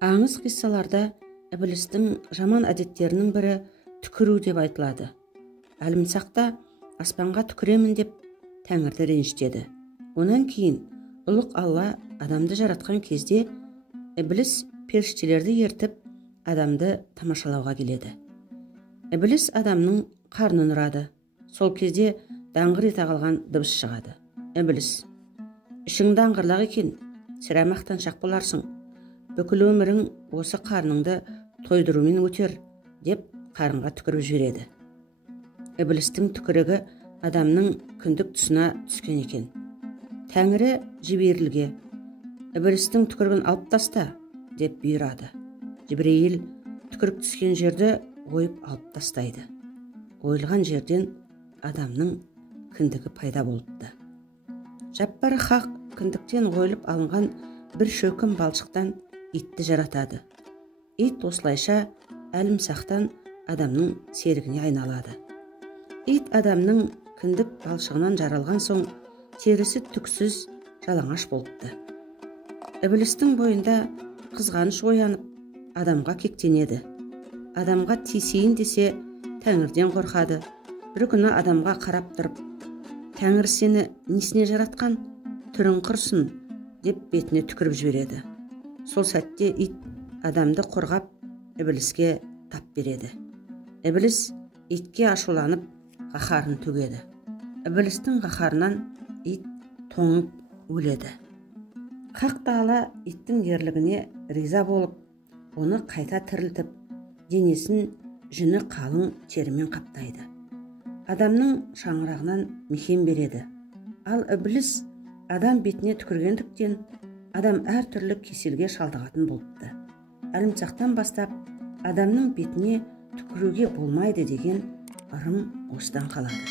Аңыз қиссаларда Іблістің жаман әдеттерінің бірі түкіру деп айтылады. Әлімсақта аспанға түкіремін деп Тәңірді ренжітеді. Онан кейін ұлық Алла адамды жаратқан кезде Ібліс періштелерді ертіп адамды тамашалауға келеді. Ібліс адамның қарнын ұрады. Сол кезде даңғыр ете қалған дыбыс шығады. Ібліс: ішің даңғырлақ екен, сірә мақтаншақ боларсың. Бүкіл өмірің осы қарныңды тойдырумен өтер, деп қарынға түкіріп жібереді. Іблістің түкірігі адамның күндік тұсына түскен екен. Тәңірі Жибейрилге: Іблістің түкірігін алып таста, деп бұйырады. Жибрейіл түкірік түскен жерді ойып алып тастайды. Ойылған жерден адамның кіндігі пайда болыпты. Жаппары хақ кіндіктен ойылып алынған бір шөкім балшықтан итті жаратады. Ит осылайша әлімсақтан адамның серігіне айналады. Ит адамның кіндік балшығынан жаралған соң терісі түксіз жалаңаш болыпты. Іблістің бойында қызғаныш оянып, адамға кектенеді. Адамға тиісейін десе, Тәңірден қорқады. Бір күні адамға қарап тұрып: Тәңір сені несіне жаратқан, түрің құрсын, деп бетіне түкіріп жібереді. Сол сәтте ит адамды қорғап Ібліске тап береді. Ібліс итке ашуланып қаһарын төгеді. Іблістің қаһарынан ит тоңып өледі. Хақ Тағала иттің ерлігіне риза болып, оны қайта тірілтіп, денесін жүні қалың терімен қаптайды. Адамның шаңырағынан мекен береді. Ал Ібліс адам бетіне түкіргендіктен адам әртүрлі кеселге шалдығатын болыпты. Әлімсақтан бастап адамның бетіне түкіруге болмайды деген ырым осыдан қалады.